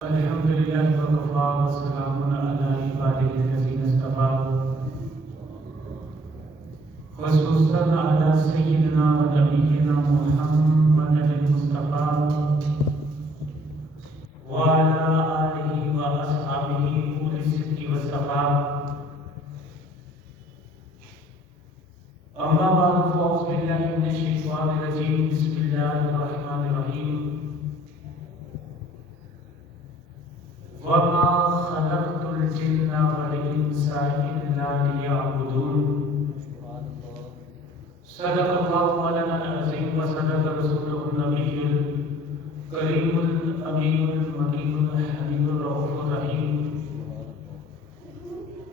الحمد لله وكفى وسلام على عباده الذين اصطفى خصوصا على سيدنا ونبينا محمد المصطفى وعلى آله وأصحابه أولي الصدق والصفاء. أما بعد فأعوذ بالله من الشيطان الرجيم. بسم الله الرحمن الرحيم. وما خلقت الجن والإنس إلا ليعبدون. صدق الله مولانا العظيم وصدق رسوله النبي الكريم الأمين المكين الحميد الرؤوف الرحيم.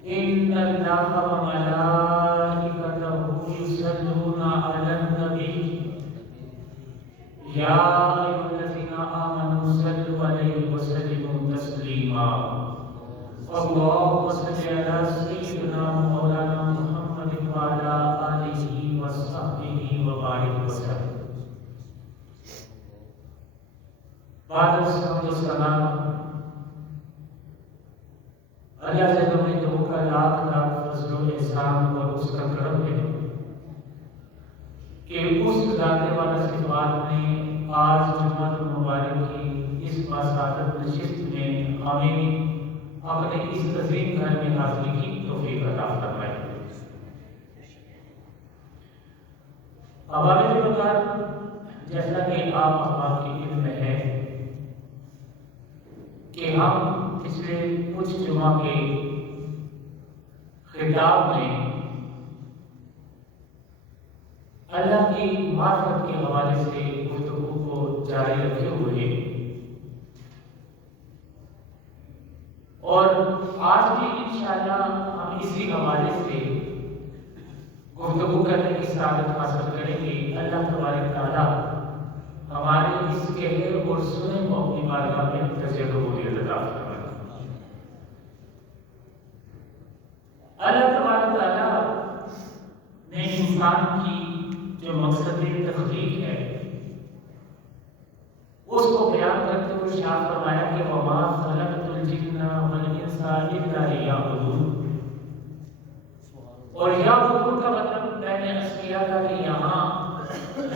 إن الله وملائكته يصلون على النبي يا أيها الذين آمنوا صلوا عليه وسلموا تسليما. اللهم صل على سيدنا مولانا محمد وعلى آله وصحبه وبارك وسلم. بعد الصلاة والسلام اللہ سے ہمیں تو کا لاکھ لاکھ فضل و احسان اور اس کا کرم ہے کہ اس ذاتے والا صفات نے آج جمعۃ المبارک کی اس باسعادت نشست میں ہمیں اپنے اس عظیم گھر میں حاضری کی توفیق عطا فرمائے. عوامل مقدار جیسا کہ آپ احباب کے علم میں ہے کہ ہم پچھلے کچھ جمعہ کے خطاب میں اللہ کی معرفت کے حوالے سے گفتگو کو جاری رکھے ہوئے ہیں اور آج بھی انشاءاللہ ہم اسی حوالے سے گفتگو کرنے کی سعادت حاصل کریں گے. اللہ تبارک تعالیٰ ہمارے اس کہے اور سنے کو اپنی بارگاہ میں درجہ قبولیت عطا فرمائے. اللہ تبارک تعالیٰ نے انسان کی جو مقصد تخلیق ہے اس کو بیان کرتے ہوئے ارشاد فرمایا کہ وما خلقت الجن والانس الا لیعبدون. اور یعبدون کا مطلب میں نے عرض کیا تھا کہ یہاں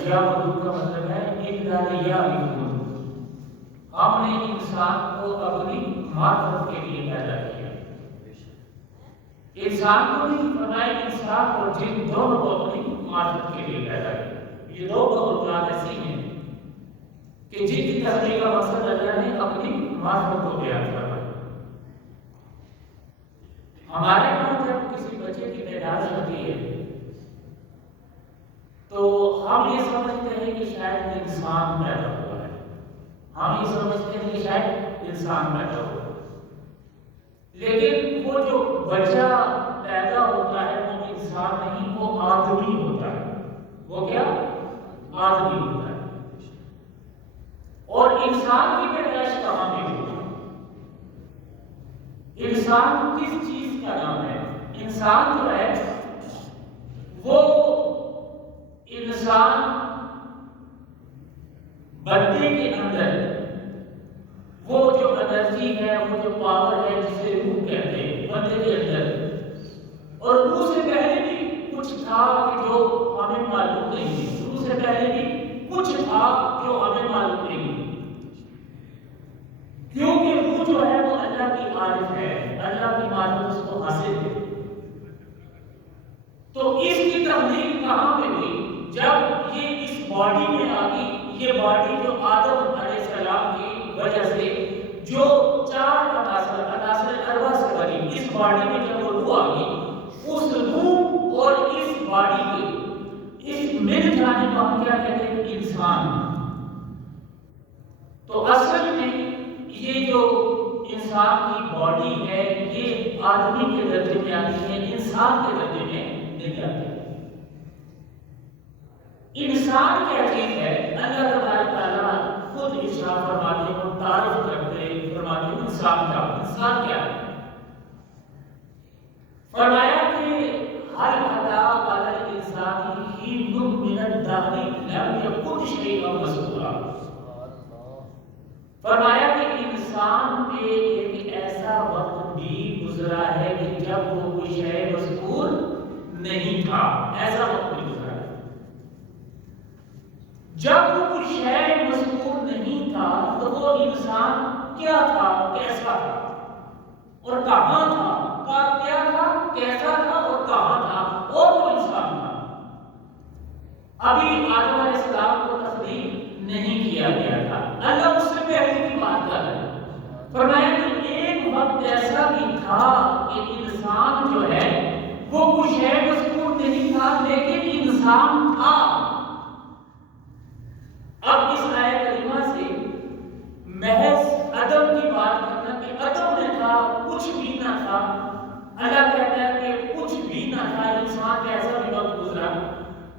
یعبدون کا مطلب ہے الا لیعبدون. ہم نے انسان کو اپنی معرفت کے لیے پیدا کیا. انسان کو نہیں فرمایا انسان اور جن دونوں کو اپنی معرفت کے لیے پیدا کیا. یہ دو قولات ایسی ہیں کہ جن کی تخلیق کا مقصد اللہ نے اپنی معرفت کو بیان کرا. ہمارے یہاں جب کسی بچے کی پیدائش ہوتی ہے تو ہم یہ سمجھتے ہیں کہ شاید انسان پیدا ہوا ہے. ہم یہ سمجھتے ہیں کہ شاید انسان پیدا ہوا ہے. لیکن وہ جو بچہ پیدا ہوتا ہے وہ انسان نہیں، وہ آدمی ہوتا ہے. وہ کیا؟ آدمی ہوتا ہے. اور انسان کی پیدائش کہاں پہ ہوئی؟ انسان کس چیز کا نام ہے؟ انسان جو ہے وہ انسان بندے کے اندر وہ جو انرجی ہے، وہ جو پاور ہے جسے روح کہتے ہیں بندے کے اندر، اور روح سے پہلے بھی کچھ تھا کہ جو ہمیں معلوم نہیں تھی. روح سے پہلے بھی کچھ تھا جو ہمیں معلوم نہیں تھی. کیونکہ روح جو ہے وہ اللہ کی عارف ہے، اللہ کی معرفت اس کو حاصل ہے. تو اس کی تخلیق کہاں پہ ہوئی؟ جب یہ اس باڈی میں آ گئی. یہ باڈی جو آدم علیہ السلام کی وجہ سے جو چار عناصر اربع سے بنی، اس باڈی میں جب وہ روح آ گئی، اس روح اور اس باڈی کے اس مل جانے کو ہم کیا کہتے ہیں؟ انسان. تو اصل میں یہ جو انسان کی باڈی ہے یہ آدمی کے درجے میں آتی ہے، انسان کے درجے میں نہیں آتی. انسان کیا چیز ہے؟ اللہ تبارک تعالیٰ خود ارشاد فرماتے ہیں، تعارف کرتے فرماتے ہیں انسان کا. انسان کیا ہے؟ فرمایا کہ هل أتى على الإنسان حين من الدهر لم يكن شيئا مذكورا. فرمایا کہ انسان انسان پہ ایک ایسا وقت بھی گزرا ہے کہ جب وہ کوئی شے مذکور نہیں تھا، ایسا وقت بھی گزرا ہے۔ جب وہ کوئی شے مذکور نہیں تھا تو وہ انسان کیا تھا، کیسا تھا اور کہاں تھا، کیا تھا، کیسا تھا اور کہاں تھا، اور وہ انسان تھا۔ ابھی آدم علیہ السلام کو تخلیق نہیں کیا گیا تھا، اللہ اس سے پہلے کی بات کر رہا ہے۔ فرمایا کہ ایک وقت ایسا بھی تھا کہ انسان جو ہے وہ کچھ ہے مذکور نہیں تھا لیکن انسان تھا۔ اب اس آیت کریمہ سے محض عدم کی بات کرنا کہ عدم نے تھا، کچھ بھی نہ تھا، اللہ کہتا ہے کہ کچھ بھی نہ تھا، انسان کا ایسا بھی وقت گزرا،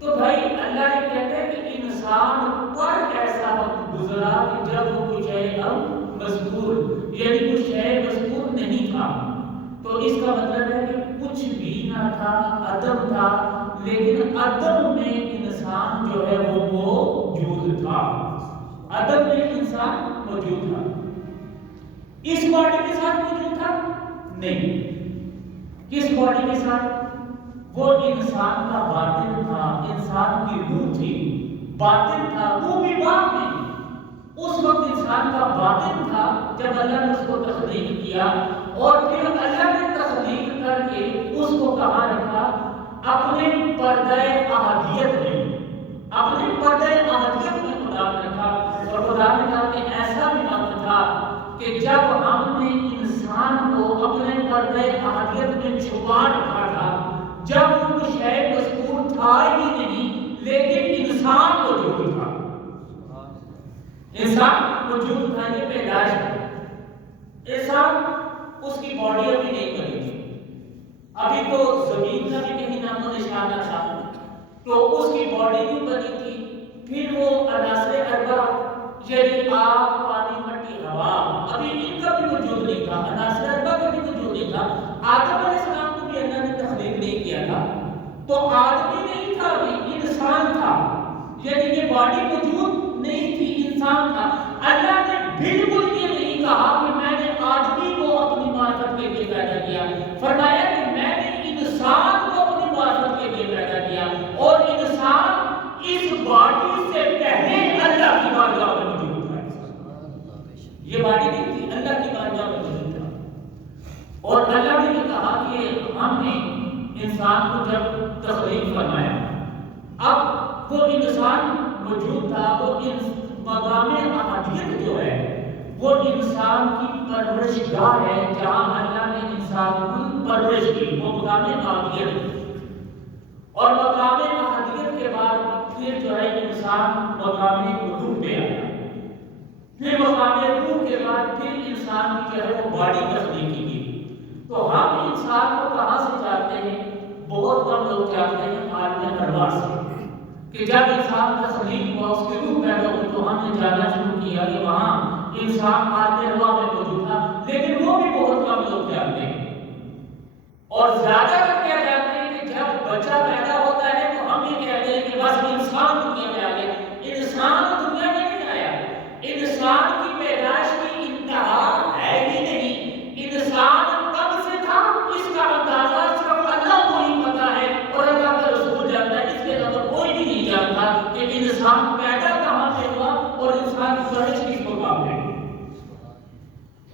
تو بھائی اللہ یہ کہتا ہے کہ انسان پر ایسا وقت گزرا کہ جب وہ کچھ ہے اب مذکور، یعنی کچھ ہے مذکور نہیں تھا۔ تو اس کا مطلب ہے کہ کچھ بھی نہ تھا، عدم تھا، لیکن عدم میں انسان جو ہے وہ موجود تھا، عدم میں انسان موجود تھا۔ اس باڈی کے ساتھ موجود تھا؟ نہیں۔ کس باڈی کے ساتھ؟ وہ انسان کا باطن تھا، انسان کی روح تھی، باطن تھا، روح بھی بعد میں۔ اس وقت انسان کا باطن تھا جب اللہ نے اس کو تخلیق کیا، اور پھر اللہ نے تخلیق کر کے اس کو کہاں رکھا؟ اپنے پردہ احدیت میں، اپنے پردہ احدیت میں خدا نے رکھا، اور خدا نے کہا کہ ایسا بھی وقت تھا کہ جب ہم نے انسان کو اپنے پردہ احدیت میں چھپا رکھا تھا، جب وہ کچھ ہے مذکور تھا ہی نہیں لیکن انسان موجود تھا، انسان موجود تھا، یہ پیدائش ہے۔ انسان اس کی باڈی ابھی نہیں بنی تھی، ابھی تو زمین کا بھی کہیں نام و نشان نہ تھا، تو اس کی باڈی نہیں بنی تھی۔ پھر وہ عناصر اربع یعنی آگ، پانی، مٹی، ہوا، ابھی ان کا بھی وجود نہیں تھا، عناصر اربع کا بھی وجود نہیں تھا۔ آدم علیہ السلام کو بھی اللہ نے تخلیق نہیں کیا تھا، تو آدمی نہیں تھا، ابھی انسان تھا، یعنی یہ باڈی موجود نہیں تھی، انسان تھا۔ اللہ نے بالکل یہ نہیں کہا کہ میں نے آدمی کو اپنی معرفت کے لیے پیدا کیا، فرمایا کہ میں نے انسان کو اپنی معرفت کے لیے پیدا کیا، اور انسان اس باڈی سے پہلے اللہ کی بارگاہ میں موجود تھا۔ یہ باڈی نہیں تھی، اللہ کی بارگاہ میں موجود تھا، اور اللہ نے یہ کہا کہ ہم نے انسان کو جب تخلیق فرمایا، اب وہ انسان موجود تھا، وہ مقام احدیت جو ہے وہ انسان کی پرورش گاہ ہے، جہاں اللہ نے انسان کی پرورش کی، وہ مقام احدیت، اور مقام احدیت کے بعد پھر جو ہے انسان مقام روح پہ آیا، پھر مقام روح کے بعد پھر انسان کی جو ہے وہ باڈی تخلیق کی گئی۔ تو ہم انسان کو کہاں سے جانتے ہیں؟ بہت کم لوگ جانتے ہیں عالم ارواح سے، کہ جب انسان تخلیق ہوا، اس کی روح پیدا ہوئی، تو ہم نے جاننا شروع کیا کہ وہاں انسان عالم ارواح میں موجود تھا، لیکن وہ بھی بہت کم لوگ جانتے ہیں۔ اور زیادہ تر کیا جانتے ہیں کہ جب بچہ پیدا ہوتا ہے تو ہم یہ کہتے ہیں کہ بس انسان دنیا میں آ گیا۔ انسان دنیا میں نہیں آیا، انسان کی پیدائش کی انتہا ہے ہی نہیں، انسان کب سے تھا اس کا اندازہ صرف اللہ کو ہی پتا ہے، اور اللہ کا رسول جانتا ہے، اس کے علاوہ کوئی بھی نہیں جانتا کہ انسان پیدا کہاں سے ہوا اور انسان کی پرورش کس مقام ہے۔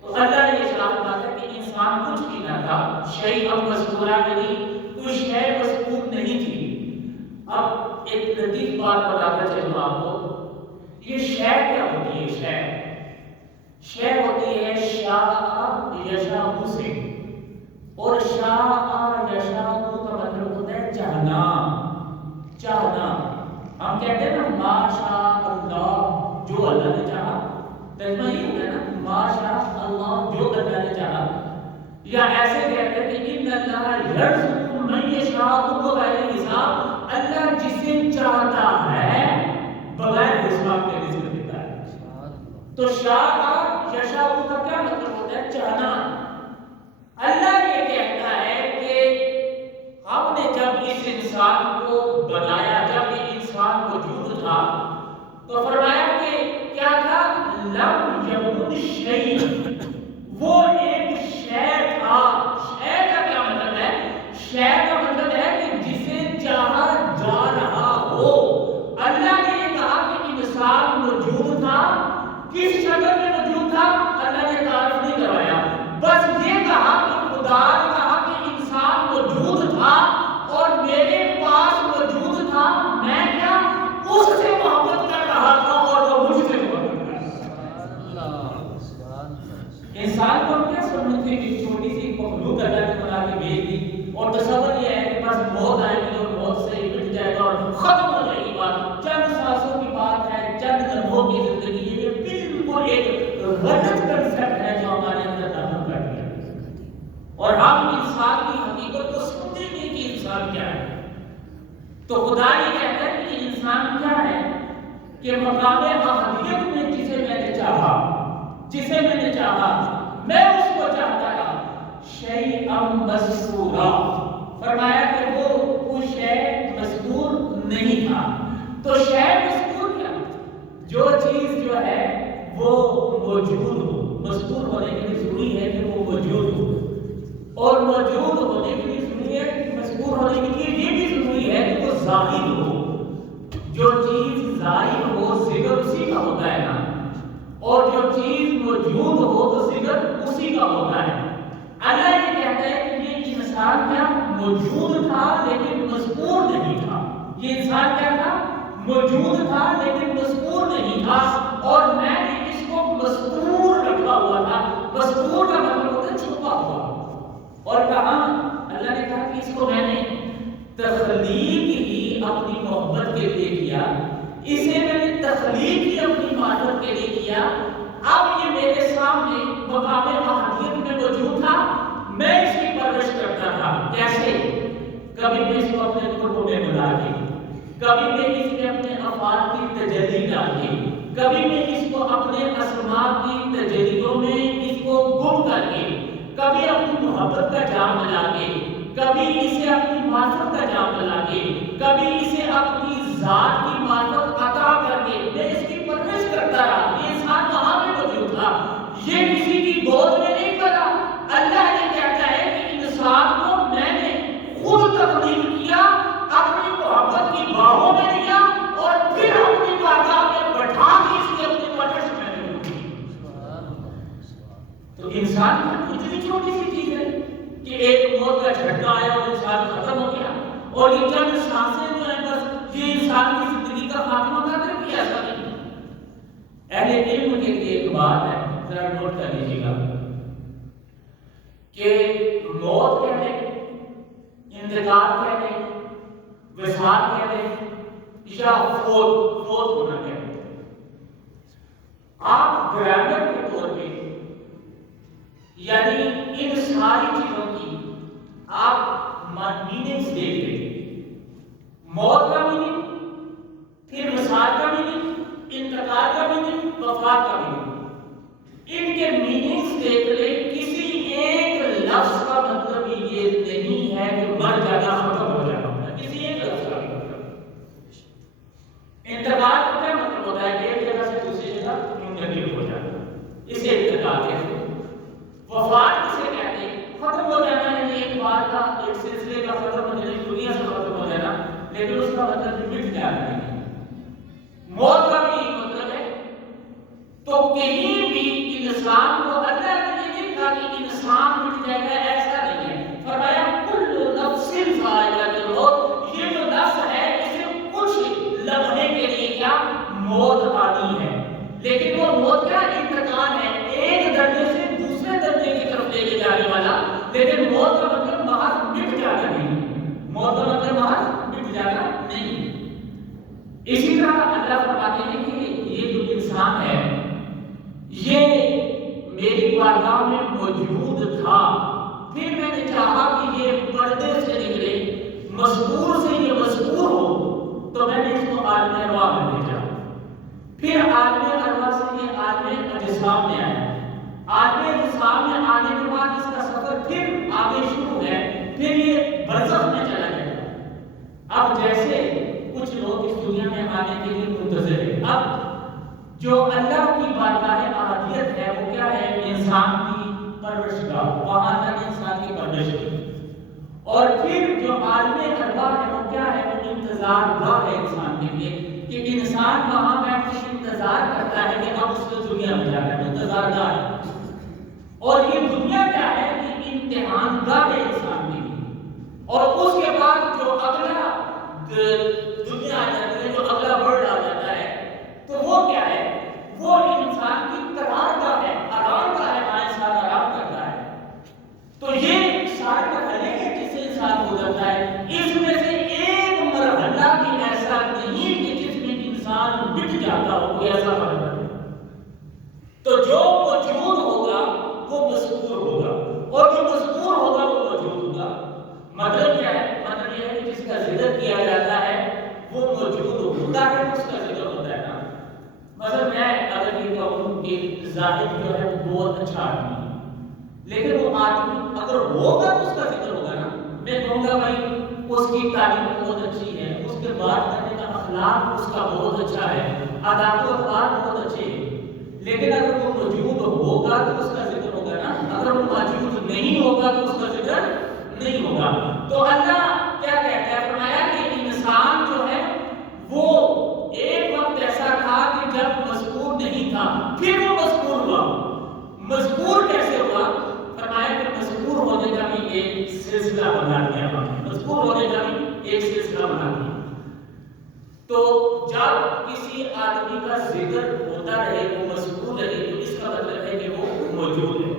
تو اللہ نے یہ اشارہ ہے کہ انسان کچھ بھی نہ تھا، شیء مذکورہ نہیں، کوئی شے مذکور نہیں تھی۔ اب ایک لطیف بات بتاتا چلوں آپ کو، یہ شے کیا ہوتی ہے؟ شے ہوتی ہے شاء یشاء سے، اور شاء یشاء کا مطلب ہوتا ہے چاہنا، چاہنا۔ ہم کہتے ہیں نا ما شاء اللہ، جو اللہ نے چاہا، ترجمہ یہ ہوتا ہے نا ما شاء اللہ، جو اللہ نے چاہا، یا ایسے کہتے ہیں کہ ان اللہ یرزق من یشاء بغیر حساب، اللہ جسے چاہتا ہے بغیر حساب کے رزق دیتا ہے۔ تو شاء یشاء کا کیا مطلب ہوتا ہے؟ چاہنا۔ اللہ یہ کہتا ہے کہ ہم نے جب اس انسان کو بنایا، جب یہ انسان موجود تھا، تو فرمایا کہ کیا تھا؟ لم یکن شیء، انسان کو کیا سمجھتے ہیں کہ چھوٹی سی مخلوق اللہ نے بنا کے بھیج دی اور تصور یہ ہے کہ بس موت آئے گی اور موت سے مٹ جائے گا اور ختم ہو جائے گی بات، چند سانسوں کی بات ہے، چند لمحوں کی زندگی ہے۔ یہ بالکل ایک غلط کنسپٹ ہے جو ہمارے اندر داخل کر دیا اور ہم انسان کی حقیقت کو سمجھیں گے کہ انسان کیا ہے۔ تو خدا یہ کہتا ہے کہ انسان کیا ہے کہ مقام احدیت میں جسے میں نے چاہا، جسے میں نے چاہا میں اس کو چاہتا رہا، شیئا مذکورا، فرمایا کہ وہ شے مذکور نہیں تھا۔ تو شے مذکور کیا؟ جو چیز جو ہے وہ موجود ہو، مذکور ہونے کے لیے ضروری ہے کہ وہ موجود ہو، اور موجود ہونے کے لیے ضروری ہے، مذکور ہونے کے لیے یہ بھی ضروری ہے کہ وہ ظاہر ہو۔ جو چیز ظاہر ہو ذکر اسی کا ہوتا ہے نا، اور جو چیز موجود ہو تو ذکر اسی کا ہوتا ہے۔ اللہ یہ کہتا ہے کہ یہ انسان کیا موجود تھا لیکن مذکور نہیں تھا۔ یہ انسان کیا تھا؟ موجود تھا لیکن مذکور نہیں تھا، اور میں نے اس کو مذکور رکھا ہوا تھا۔ مذکور کا مطلب ہوتا ہے چھپا ہوا، اور کہاں اللہ نے کہا کہ اس کو میں نے تخلیق ہی اپنی محبت کے لیے کیا، اسے میں نے تخلیق ہی اپنی معرفت کے لیے کیا۔ اب یہ میرے سامنے مقام احدیت میں موجود تھا، میں اس کی پرورش کرتا تھا۔ کیسے؟ کبھی میں اس کو اپنے قرب میں بلا کے، کبھی میں اس میں اپنے افعال کی تجلی ڈال کے، کبھی میں اس کو اپنے اسماء کی تجلیوں میں اس کو گم کر کے، کبھی اپنی محبت کا جام ملا کے، کبھی اسے اپنی معرفت کا جام ملا کے، کبھی اسے اپنی ذات کی معرفت عطا کر کے میں اس کی پرورش کرتا رہا۔ یہ انسان وہاں پہ موجود تھا، یہ کسی کی گود میں نہیں پڑا۔ اللہ یہ کہتا ہے کہ انسان کو میں نے خود تخلیق کیا، اپنی محبت کی باہوں میں لیا، اور پھر اپنی بارگاہ میں بٹھا کے اس کی اپنی پرورش میں نے کی۔ تو انسان کی اتنی چھوٹی سی چیز ہے کہ ایک موت کا جھٹکا آیا اور انسان ختم ہو گیا، اور یہ چند سانسیں جو ہیں بس یہ انسان کی زندگی کا خاتمہ کر دیں گے؟ ایسا نہیں۔ اہل علم کے لیے ایک بات ہے، ذرا نوٹ کر لیجیے گا کہ موت کہہ دیں، انتقال کہہ دیں، وصال کہہ دیں، یا فوت ہونا کہہ دیں، آپ گرامر کے طور پہ یعنی ان ساری چیزوں کی آپ میننگز دیکھ لیں۔ موت کا میننگ، پھر وصال کا میننگ، انتقال کا میننگ، وفات کا میننگ، ان کے میننگز دیکھ لیں۔ کسی ایک لفظ کا مطلب یہ نہیں ہے کہ مر جانا، ختم ہو جانا ہوتا ہے، کسی ایک لفظ کا مطلب۔ انتقال کا کیا مطلب ہوتا ہے کہ ایک جگہ سے دوسری جگہ منتقل ہو جانا، اسے انتقال کہتے ہیں۔ وفات کسے کہتے ہیں؟ ختم ہو جانا، یعنی ایک بار کا، ایک سلسلے کا ختم ہو جانا، دنیا سے ختم ہو جانا، لیکن اس کا مطلب مٹ جانا نہیں۔ موت کا بھی ایک مطلب ہے۔ تو کہیں بھی انسان کو اللہ نے یہ نہیں کہا کہ انسان مٹ جائے گا، ایسا نہیں ہے۔ فرمایا کل نفس ذائقۃ الموت، یہ جو نفس ہے اسے کچھ لمحے کے لیے کیا موت آنی ہے، لیکن وہ موت کا انتقال ہے، ایک درجے سے دوسرے درجے کی طرف لے کے جانے والا۔ لیکن موت کا مطلب محض مٹ جانا نہیں، موت کا مطلب محض مٹ جانا نہیں۔ اسی طرح اللہ فرماتے ہیں کہ یہ جو انسان ہے یہ میری بارگاہ میں موجود تھا، پھر میں نے چاہا کہ یہ پردے سے نکلے، مذکور سے یہ مذکور ہو، تو میں نے اس کو عالم ارواح میں بھیجا، پھر عالم ارواح سے یہ عالم اجسام میں آیا، عالم اجسام میں آنے کے بعد اس کا سفر پھر آگے شروع ہے، پھر یہ برزخ میں چلا گیا۔ اب جیسے کچھ لوگ اس دنیا میں آنے کے لیے منتظر ہیں، اب جو اللہ کی بارگاہ احدیت ہے وہ کیا ہے؟ انسان کی پرورش گاہ، وہاں اللہ نے انسان کی پرورش کی۔ اور پھر جو عالم ارواح ہے وہ کیا ہے؟ وہ انتظار گاہ ہے انسان کے لیے، کہ انسان وہاں بیٹھ کے انتظار کرتا ہے کہ اب اس کو دنیا میں جانا ہے، انتظار گاہ ہے۔ اور یہ دنیا کیا ہے؟ یہ امتحان گاہ ہے انسان کے لیے۔ اور اس کے بعد جو اگلا دنیا آ جاتی ہے، جو اگلا ورلڈ آ جاتا ہے، تو وہ کیا ہے؟ وہ انسان کی قرار گاہ ہے، آرام گاہ ہے، وہاں انسان جڑتا ہے تو اس کا ذکر ہوتا ہے نا. مثلا میں اگر یہ کہوں کہ زاہد جو ہے وہ بہت اچھا آدمی ہے، لیکن وہ آدمی اگر ہوگا تو اس کا ذکر ہوگا نا. میں کہوں گا بھائی اس کی تعلیم بہت اچھی ہے، اس کے بات کرنے کا اخلاق اس کا بہت اچھا ہے، عادات و اخلاق بہت اچھے ہیں، لیکن اگر وہ موجود ہوگا تو اس کا ذکر ہوگا نا. اگر وہ موجود نہیں ہوگا تو اس کا ذکر نہیں ہوگا. تو اللہ کیا کہتا ہے؟ فرمایا کہ انسان جو ہے وہ ایک وقت ایسا تھا کہ جب مذکور نہیں تھا، پھر وہ مذکور ہوا. مذکور کیسے ہوا؟ فرمایا کہ مذکور ہونے کا بھی ایک سلسلہ بنا دیا. مذکور ہونے کا بھی ایک سلسلہ بنا دیا. تو جب کسی آدمی کا ذکر ہوتا رہے، وہ مذکور رہے، تو اس کا مطلب ہے کہ وہ موجود ہے.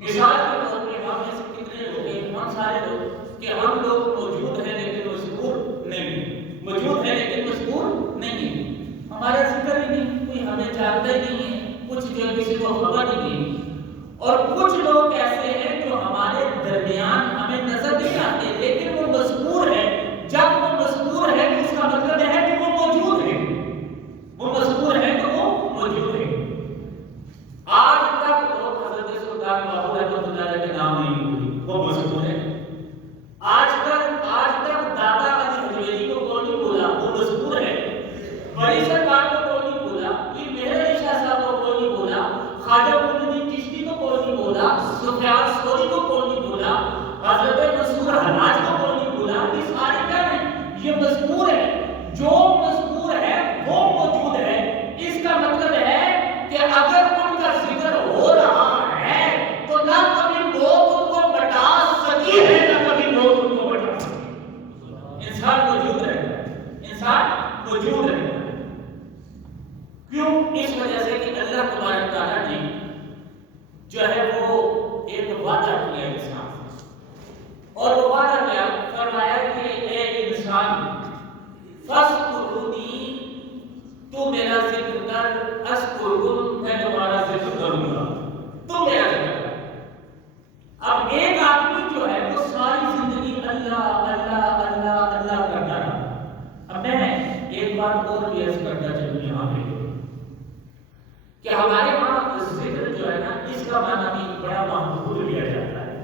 مثال کے طور پہ ہم میں سے کتنے لوگ ہیں، ہم سارے لوگ، کہ ہم لوگ موجود ہیں لیکن مذکور نہیں، موجود ہیں لیکن مذکور نہیں. ہمارا ذکر ہی نہیں، کوئی ہمیں جانتا ہی نہیں ہے، کچھ جو ہے کسی کو خبر ہی نہیں. اور کچھ لوگ ایسے ہیں جو ہمارے درمیان ہمیں نظر نہیں آتے لیکن وہ مذکور ہے. جب وہ مذکور ہے تو اس کا مطلب ہے کہ وہ موجود ہے. وہ مذکور ہے تو وہ موجود ہے. آج تک لوگ حضرت سلطان باہو رحمۃ اللہ علیہ کے نام نہیں بھولے، وہ مذکور ہے. آج تک دادا علی حجویری کو کون نہیں بولا، وہ مذکور ہے. بڑی سرکار کو کون نہیں بولا، پھر مہر علی شاہ صاحب کو کون نہیں بولا، خواجہ معین الدین چشتی کو کون نہیں بولا، سفیان ثوری کو کون نہیں بولا، حضرت منصور حلاج کو کون نہیں بولا. یہ سارے کیا ہیں؟ یہ مذکور ہے. جو مذکور ہے وہ موجود ہے. اس کا مطلب ہے کہ اگر ان کا ذکر ہو رہا ہے تو نہ کبھی موت ان کو بٹا سکی ہے، نہ کبھی موت ان کو بٹا سکی. انسان موجود رہے گا، انسان موجود رہے گا. کیوں؟ اس وجہ سے کہ اللہ تبارک تعالیٰ نے جو ہے وہ ایک وعدہ کیا انسان سے، اور وہ وعدہ کیا؟ فرمایا کہ اے انسان فاذکرونی، تو میرا ذکر کر، اذکرکم، میں تمہارا ذکر کروں گا، تو میرا ذکر کر. اب ایک آدمی جو ہے وہ ساری زندگی اللہ اللہ اللہ اللہ کرتا رہا. اب میں ایک بات اور بھی عرض کرتا چلوں یہاں پہ کہ ہمارے وہاں ذکر جو ہے نا، اس کا معنی بھی بڑا محدود لیا جاتا ہے.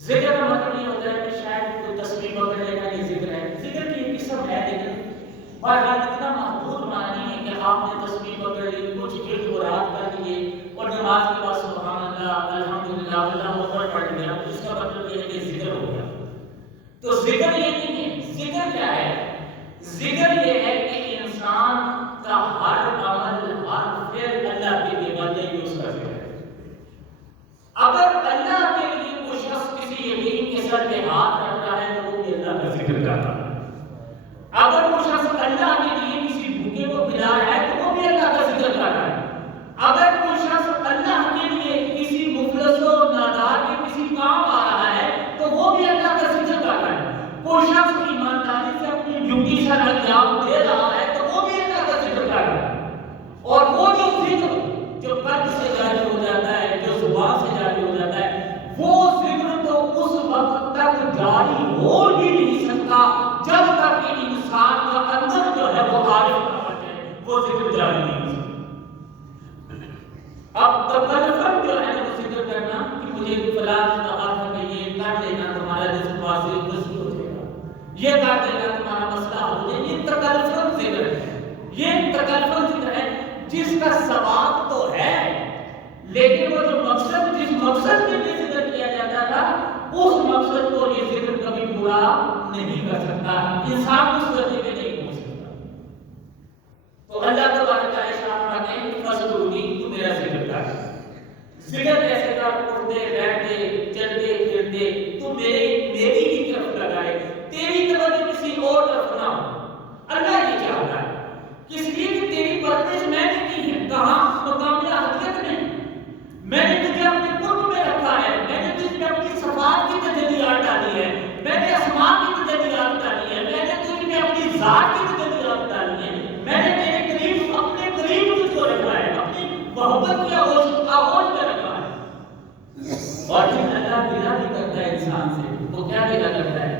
ذکر کا مطلب یہ ہوتا ہے کہ شاید کوئی تصویر پکڑ لے گا یہ ذکر ہے. ذکر کی ایک قسم ہے لیکن بہرحال اتنا محدود معنی ہے کہ آپ نے تصویر پکڑ لی، کچھ علم مراد کر لیے اور نماز کے بعد سبحان اللہ الحمدللہ اللہ اکبر پڑھ لیا، تو اس کا مطلب یہ ہے کہ ذکر ہو گیا. تو ذکر یہ نہیں ہے. ذکر کیا ہے؟ ذکر یہ ہے کہ انسان کا ہر عمل، ہر فعل اللہ کے لیے بننے کی اس کا ذکر ہے. اگر اللہ کے لیے کوئی شخص کسی یتیم کے سر پہ ہاتھ رکھ رہا ہے تو وہ بھی اللہ کا ذکر کر رہا ہے. اگر کوئی شخص اللہ کے لیے کسی بھوکے کو کھلا رہا ہے تو وہ بھی اللہ کا ذکر کر رہا ہے. اگر کوئی شخص اللہ کے لیے کسی مفلس و نادار کے کسی کام آ رہا ہے تو وہ بھی اللہ کا ذکر کر رہا ہے. کوئی شخص ایمانداری سے اپنی ڈیوٹی سے انجام دے رہا ہے تو وہ بھی اللہ کا ذکر کر رہا ہے. اور وہ جو ذکر جو قلب سے جاری ہو جاتا ہے، جو زبان سے جاری ہو جاتا ہے، وہ ذکر تو اس وقت تک جاری ہو ہی نہیں سکتا جب تک کہ انسان کا اندر جو ہے وہ عارف نہ بن جائے، وہ ذکر جاری نہیں ہو سکتا. اب تکلفاً جو ہے وہ ذکر کرنا کہ مجھے فلاں کہا تھا کہ یہ کر لینا تمہارا رزق واضح نصیب ہو جائے گا، یہ کر دینا تمہارا مسئلہ ہو جائے، یہ تکلفاً ذکر ہے. یہ تکلفاً ذکر ہے جس کا ثواب تو ہے لیکن وہ جو مقصد، جس مقصد کے لیے ذکر کیا جاتا تھا، اس مقصد کو یہ ذکر کبھی پورا نہیں کر سکتا. انسان اس درجے پہ نہیں پہنچ سکتا. تو اللہ تبارک تعالیٰ فرماتے ہیں کہ فاذکرونی، تو میرا ذکر کر. ذکر کیسے کر؟ اٹھتے بیٹھتے چلتے پھرتے تو میری ہی طرف لگائے، تیری توجہ کسی اور طرف نہ ہو. اللہ یہ چاہتا ہے کس لیے کہ تیری پرورش میں نے کی ہے. کہاں؟ مقام احدیت میں نے تجھے اپنے قرب میں رکھا ہے، میں نے تجھ میں اپنی صفات کی تجلیات ڈالی ہے، میں نے اسماء کی تجلیات ڈالی ہے، میں نے تجھ میں اپنی ذات کی تجلیات ڈالی ہے، میں نے تیرے قریب اپنے قریب تجھ کو رکھا ہے، اپنی محبت کی آغوش میں رکھا ہے. اور جب اللہ گلہ بھی کرتا ہے انسان سے تو کیا گلہ کرتا ہے؟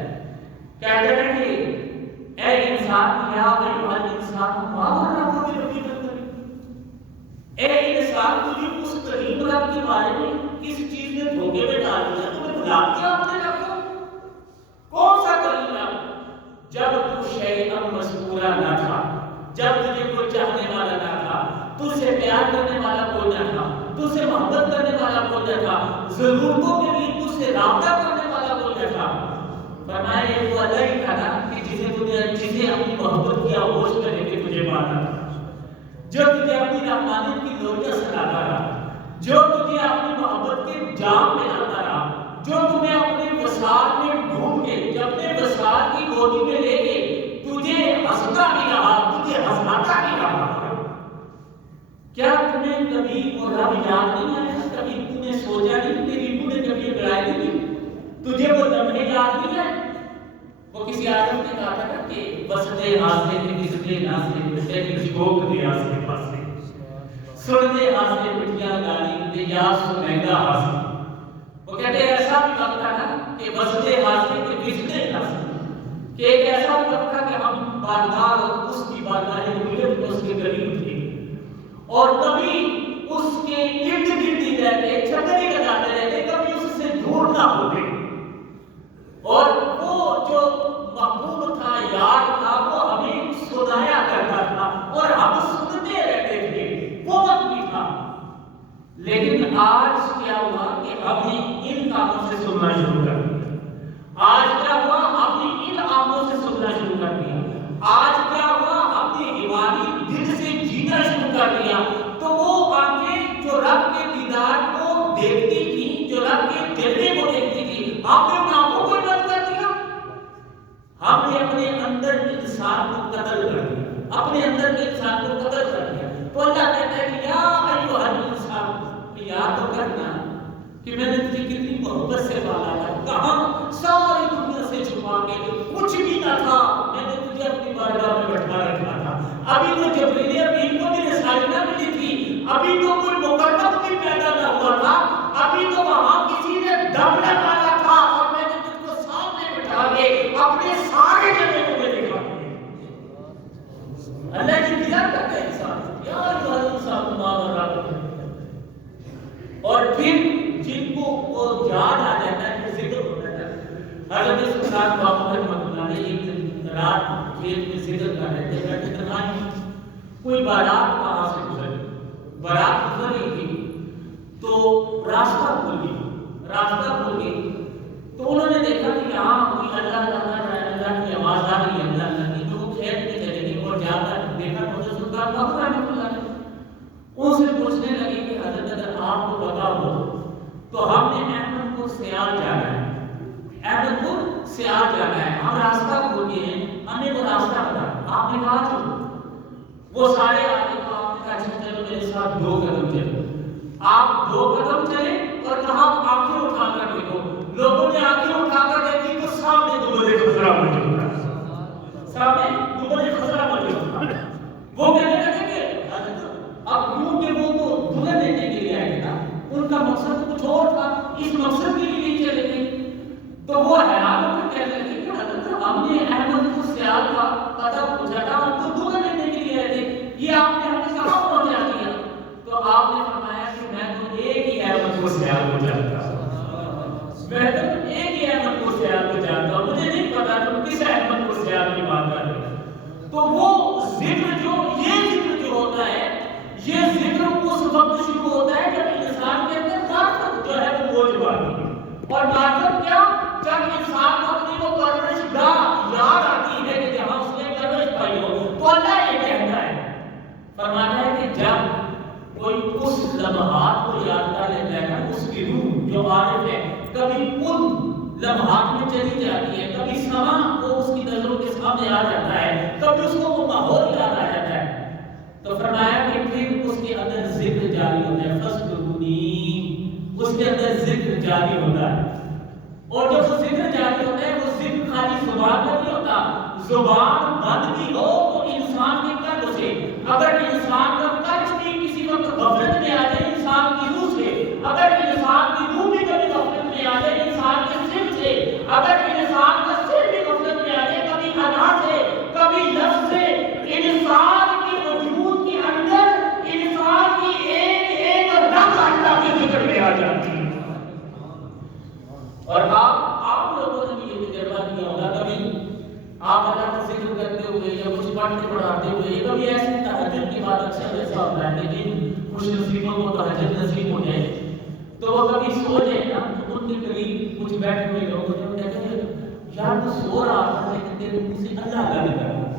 کہتا ہے کہ اے انسان یا ایھا الانسان ما غرک بربک الکریم، اے انسان تجھے اس کریم رب کے بارے میں کس چیز نے دھوکے میں ڈال دیا، تمہیں بھلا دیا اپنے رب کو؟ کون سا کریم رب؟ جب تو شیئا مذکورا نہ تھا، جب تجھے کوئی چاہنے والا نہ تھا، تجھ سے پیار کرنے والا کوئی نہ تھا، تجھ سے محبت کرنے والا کوئی نہ تھا، ضرورتوں کے لیے تجھ سے رابطہ کرنے والا کوئی نہ تھا۔ فرمایا یہ وہ اللہ ہی تھا نا کہ جسے اپنی محبت کی آغوش میں لے کے تجھے مارا تھا، جو تجھے اپنی رحمانیت کی لوریاں سناتا رہا، جو تجھے اپنی محبت کے جام میں لاتا رہا، جو تمہیں اپنے وصال میں ڈھونڈ کے، جب اپنے وصال کی گودی میں لے کے تجھے ہنستا بھی رہا، تجھے ہنساتا بھی رہا۔ کیا تمہیں کبھی وہ رب یاد نہیں آیا؟ کبھی تم نے سوچا نہیں؟ تیری روح نے کبھی گڑائی نہیں؟ تجھے وہ لمحے یاد نہیں ہے؟ وہ کسی آدم نے کہا تھا کہ بستے ہاستے کے کستے ناستے تیری جھوک دے آستے پاستے سنتے ہاستے پٹیاں گالی دے یا سنیگا ہاستے۔ وہ کہتے ہیں ایسا بھی وقت تھا نا کہ بستے ہاستے کے کستے ناستے، کہ ایک ایسا وقت تھا کہ ہم بارگاہ اس کی بارگاہ ملت اس کے قریب تھے اور کبھی اس کے ارد گرد ہی رہتے، چکر ہی لگاتے رہتے، کبھی اس سے دور نہ ہوتے، اور وہ جو محبوب تھا، یار تھا، وہ ہمیں سنایا کرتا تھا اور ہم سنتے رہتے تھے، وہ وقت بھی تھا۔ لیکن آج کیا ہوا کہ ہم نے ان کاموں سے سننا شروع کر دیا۔ آج کیا ہوا؟ ہم نے ان آنکھوں سے سننا شروع کر دیا۔ آج کیا ہوا؟ ہم نے حیوانی دل سے جینا شروع کر دیا۔ تو وہ آنکھیں جو رب کے دیدار کو دیکھتی تھی، جو رب کے جلوے کو دیکھتی تھی، ہم نے ان آنکھوں کو بند کر دیا۔ ہم نے اپنے اندر انسان کو قتل کر دیا، اپنے اندر کے انسان کو قتل کر دیا۔ تو اللہ کہتا ہے کہ یا ایھا الانسان، یاد تو کرنا کہ میں نے تجھے کتنی محبت سے پالا تھا، کہاں ساری دنیا سے چھپا کے کچھ بھی نہ تھا، میں نے تجھے اپنی بارگاہ میں بٹھا رکھا تھا۔ ابھی تو جبریل امین کو بھی رسالت نہ ملی تھی، ابھی تو کوئی مقرب بھی پیدا نہ ہوا تھا، ابھی تو وہاں کسی نے دم نہ ڈالا تھا، اور میں نے تجھ کو سامنے بٹھا کے اپنے سارے جلوے تمہیں دکھا دیے۔ اللہ کی دیدار کرتا ہے انسان، یا ایھا الانسان ما غرک۔ اور پھر جن کو وہ یاد آ جاتا ہے، ذکر ہو جاتا ہے۔ حضرت سلطان باہو رحمۃ اللہ علیہ ایک رات کھیت میں ذکر کر رہے تھے، بیٹھے تنہائی، کوئی بارات وہاں سے گزری، بارات گزر رہی تھی تو راستہ بھول گئی، تو انہوں نے دیکھا کہ یہاں کوئی اللہ کی آواز آ رہی ہے، اللہ کی، تو وہ کھیت میں چلے گئے اور جا کر دیکھا تو سلطان باہو رحمۃ اللہ علیہ ان سے پوچھنے لگے کہ حضرت اگر آپ کو پتا ہو تو ہم نے احمد پور سیال جانا ہے، احمد پور سیال جانا ہے، ہم راستہ بھول گئے ہیں، ہمیں وہ راستہ بتا۔ آپ نے کہا چلو، وہ سارے آگے، تو آپ نے کہا اچھا چلو میرے ساتھ 2 قدم چلو۔ آپ 2 قدم چلے اور کہا آنکھیں اٹھا کر دیکھو۔ لوگوں نے آنکھیں اٹھا کر دیکھی تو سامنے دبل خضرا موجود تھا، سامنے دبل خضرا موجود تھا۔ وہ کہنے لگے کہ اب یوں کہ وہ تو دلہن دینے کے لیے آئے تھے نا، ان کا مقصد کچھ اور تھا، اس مقصد کے لیے چلے تھے۔ تو وہ حیران ہو کر کہنے لگے کہ حضرت ہم نے احمد کو سیال کا پتہ پوچھا تھا، ہم تو دلہن دینے کے لیے آئے تھے، یہ آپ نے ہمیں کہاں پہنچا دیا؟ تو آپ نے فرمایا کہ میں تو ایک ہی احمد کو سیال کو جانتا ہوں، میں تو ایک ہی احمد کو سیال کو جانتا ہوں، مجھے نہیں پتا تم کس احمد کو سیال کی بات کر رہے ہو۔ تو وہ ذکر یہ ذکر جو ہوتا ہے، یہ ذکر اس وقت شروع ہوتا ہے جب انسان کے اندر معرفت جو ہے وہ موجب آتی ہے، اور معرفت کیا؟ جب انسان کو اپنی وہ پرورش گاہ یاد آتی ہے کہ جہاں اس نے پرورش پائی ہو، تو اللہ یہ کہتا ہے، فرماتا ہے کہ جب کوئی اس لمحات کو یاد کر لیتا ہے نا، اس کی روح جو عارف ہے کبھی ان لمحات میں چلی جاتی ہے، کبھی سما وہ اس کی نظروں کے سامنے آ جاتا ہے، کبھی اس کو وہ ماحول یاد آ جاتا ہے، تو فرمایا کہ پھر اس کے اندر ذکر جاری ہوتا ہے، فَاسْتُغْنِي، اس کے اندر ذکر جاری ہوتا ہے۔ اور جب وہ ذکر جاری ہوتا ہے، وہ ذکر خالی زبان میں نہیں ہوتا، زبان بند بھی ہو تو انسان کے قلب سے، اگر انسان کا قلب بھی کسی وقت غفلت میں آ جائے انسان کی روح سے، اگر انسان کی روح بھی کبھی غفلت میں آ جائے انسان کے سر سے، اگر انسان کا سر بھی غفلت میں آ جائے کبھی ادا سے، پڑھتے پڑھاتے ہوئے کبھی ایسے تہجد کی بات اکثر ایسا ہوتا ہے کہ جن خوش نصیبوں کو تہجد نصیب ہو جائے تو وہ کبھی سو جائے نا تو ان کے قریب کچھ بیٹھے ہوئے لوگ ہوتے ہیں، وہ کہتے ہیں یار تو سو رہا تھا لیکن تیرے منہ سے اللہ اللہ نہیں کر رہا.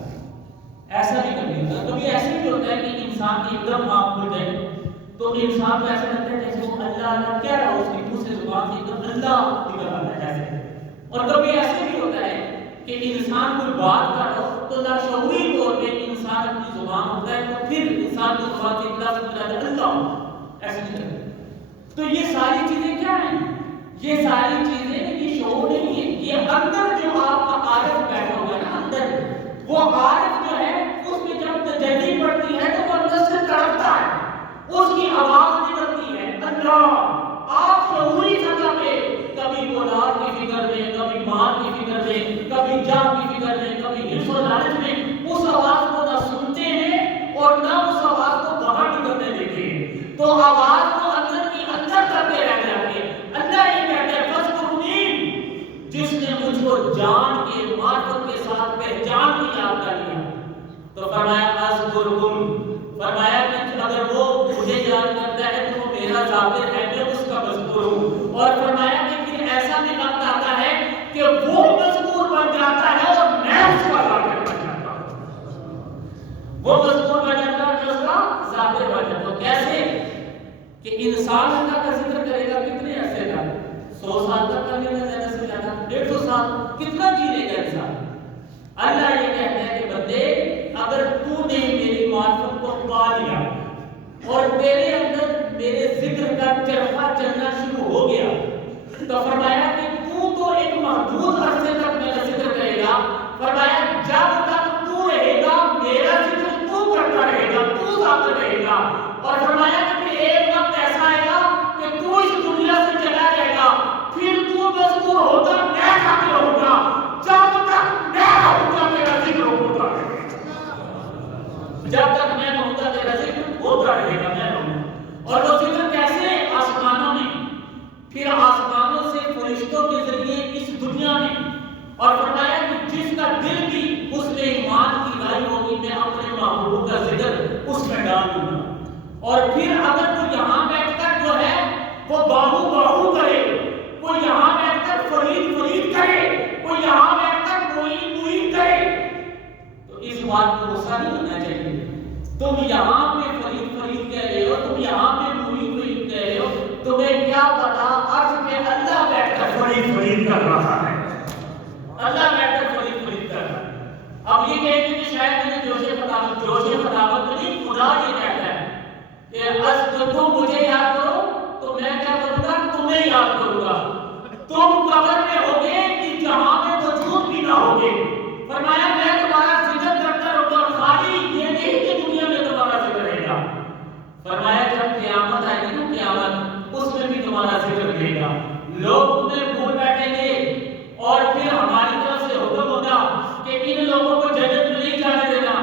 ایسا بھی کبھی ہوتا ہے. کبھی ایسے بھی ہوتا ہے کہ انسان کی ایک دم آنکھ کھل جائے تو انسان کو ایسا لگتا ہے جیسے وہ اللہ اللہ کہہ رہا ہو، اس کی منہ سے زبان سے ایک دم اللہ نکل آتا ہے ایسے. اور کبھی ایسے بھی ہوتا ہے کہ انسان کوئی بات کر رہا ہو تو لاشعوری طور پہ انسان اپنی زبان ہوتا ہے تو پھر انسان کی زبان سے ایک لفظ نکل آتا ہے اللہ ایسے نہیں کرتا. تو یہ ساری چیزیں کیا ہیں؟ یہ ساری چیزیں یہ شعور نہیں ہے. یہ اندر جو آپ کا عارف بیٹھا ہوگا نا اندر، وہ عارف جو ہے اس میں جب تجلی پڑتی ہے تو وہ اندر سے تڑپتا ہے، اس کی آواز نکلتی ہے اللہ. آپ شعوری سطح پہ کبھی اولاد کی فکر میں، کبھی مال کی فکر میں، کبھی جان کی فکر میں، کبھی حرص و لالچ میں اس آواز کو نہ سنتے ہیں اور نہ اس آواز کو باہر نکلنے دیتے ہیں. تو آواز کو اندر کی اندر کرتے رہ جاتے ہیں. اللہ یہ کہتا ہے فذکرونی، جس نے مجھ کو جان کے معرفت کے ساتھ پہچان کی یاد کر لیا تو فرمایا اذکرکم، فرمایا کہ اگر وہ مجھے یاد کرتا ہے تو وہ میرا ذاکر ہے، میں اس کا مذکور ہوں. اور فرمایا کہ پھر ایسا بھی وقت آتا ہے کہ وہ مذکور بن جاتا ہے اور میں اس کا ذاکر بن جاتا ہوں. وہ مذکور بن جاتا ہے اور اس کا ذاکر بن جاتا ہوں. کیسے کہ انسان اللہ کا ذکر کرے گا کتنے عرصے کا؟ 100 سال تک کرے گا، زیادہ سے زیادہ 150 سال. کتنا جی لے گا انسان؟ اللہ یہ کہتا ہے کہ بندے اگر تو نے میری معرفت کو پا لیا اور تیرے اندر میرے ذکر کا چرخہ چلنا شروع ہو گیا تو فرمایا کہ تو ایک محدود عرصے تک میرا ذکر کرے گا. فرمایا جب تک تو رہے گا میرا ذکر تو کرتا رہے گا، تو ذاکر رہے گا. اور فرمایا کہ پھر ایک وقت ایسا آئے گا کہ تو اس دنیا سے چلا جائے گا، پھر تو مذکور ہوگا، میں ذاکر ہوگا. جب تک میں ہوگا میرا ذکر ہوتا رہے گا، جب تک میں ہوگا میرا ذکر ہوتا رہے گا، میں رہوں. اور وہ ذکر کیسے؟ آسمانوں میں، پھر آسمانوں سے فرشتوں کے ذریعے اس دنیا میں. اور فرمایا کہ جس کا دل بھی اس میں ایمان کی رائی ہوگی میں اپنے محبوب کا ذکر اس میں ڈال دوں گا. اور پھر اگر کوئی یہاں بیٹھ کر جو ہے وہ باہو باہو کرے، کوئی یہاں بیٹھ کر فرید فرید کرے، کوئی یہاں بیٹھ کر معین معین کرے تو اس بات کو غصہ نہیں ہونا چاہیے. تم یہاں پہ فرید فرید کہہ رہے ہو، تم یہاں پہ معین معین کہہ رہے ہو، تمہیں کیا پتا عرش پہ اللہ بیٹھ کر فرید فرید کر رہا ہے. اللہ بیٹھ کر فرید فرید کر رہا ہے. اب یہ کہیں گے کہ شاید میں نے جوش خطابت نہیں، خدا یہ کہتا ہے کہ تم مجھے یاد کرو تو میں کیا کروں گا؟ تمہیں یاد کروں گا. تم قبر میں ہوگے کہ جہاں میں وجود بھی نہ ہوگے. فرمایا میں تمہارا ذکر کرتا رہوں گا. خالی یہ نہیں کہ دنیا میں تمہارا ذکر رہے گا. فرمایا جب قیامت آئے گی نا، قیامت اس میں بھی تمہارا ذکر رہے گا. لوگ تمہیں بھول بیٹھیں گے اور پھر ہماری طرف سے حکم ہوگا کہ ان لوگوں کو جنت میں نہیں جانے دینا.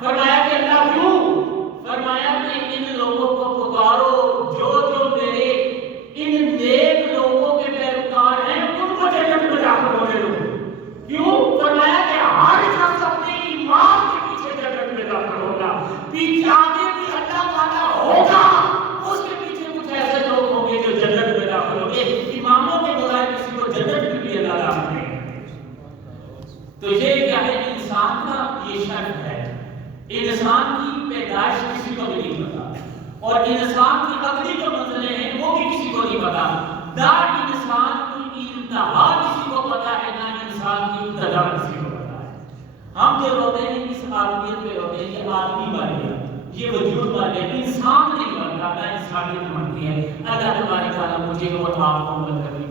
فرمایا کہ اللہ کیوں؟ فرمایا کہ ان لوگوں کو پکارو جو جو میرے ان نیک لوگوں کے پیروکار ہیں ان کو جنت میں داخل ہونے دو. کیوں؟ فرمایا کہ ہر شخص اپنے ایمان کے پیچھے جنت میں داخل ہوگا. پیچھے آگے بھی اللہ تعالیٰ ہوگا، اس کے پیچھے کچھ ایسے لوگ ہوں گے جو جنت میں داخل ہوں گے. اماموں کے بغیر کسی کو جنت میں بھی اللہ داخل نہیں. تو یہ کیا ہے؟ انسان کا یہ شرط ہے. انسان کی پیدائش کسی کو بھی نہیں پتا اور انسان کی عقلی جو مسئلے ہیں وہ بھی کسی کو نہیں پتا. نہ انسان کی انتہا کسی کو پتا ہے، نہ انسان کی ابتدا کسی کو پتا ہے. ہم جو روتے ہیں اس آدمیت پہ روتے ہیں، یہ آدمی بن گیا، یہ وجود بن گیا، انسان نہیں بنتا، نہ انسانیت بنتی ہے. اللہ تبارک و تعالیٰ مجھے اور آپ کو مدد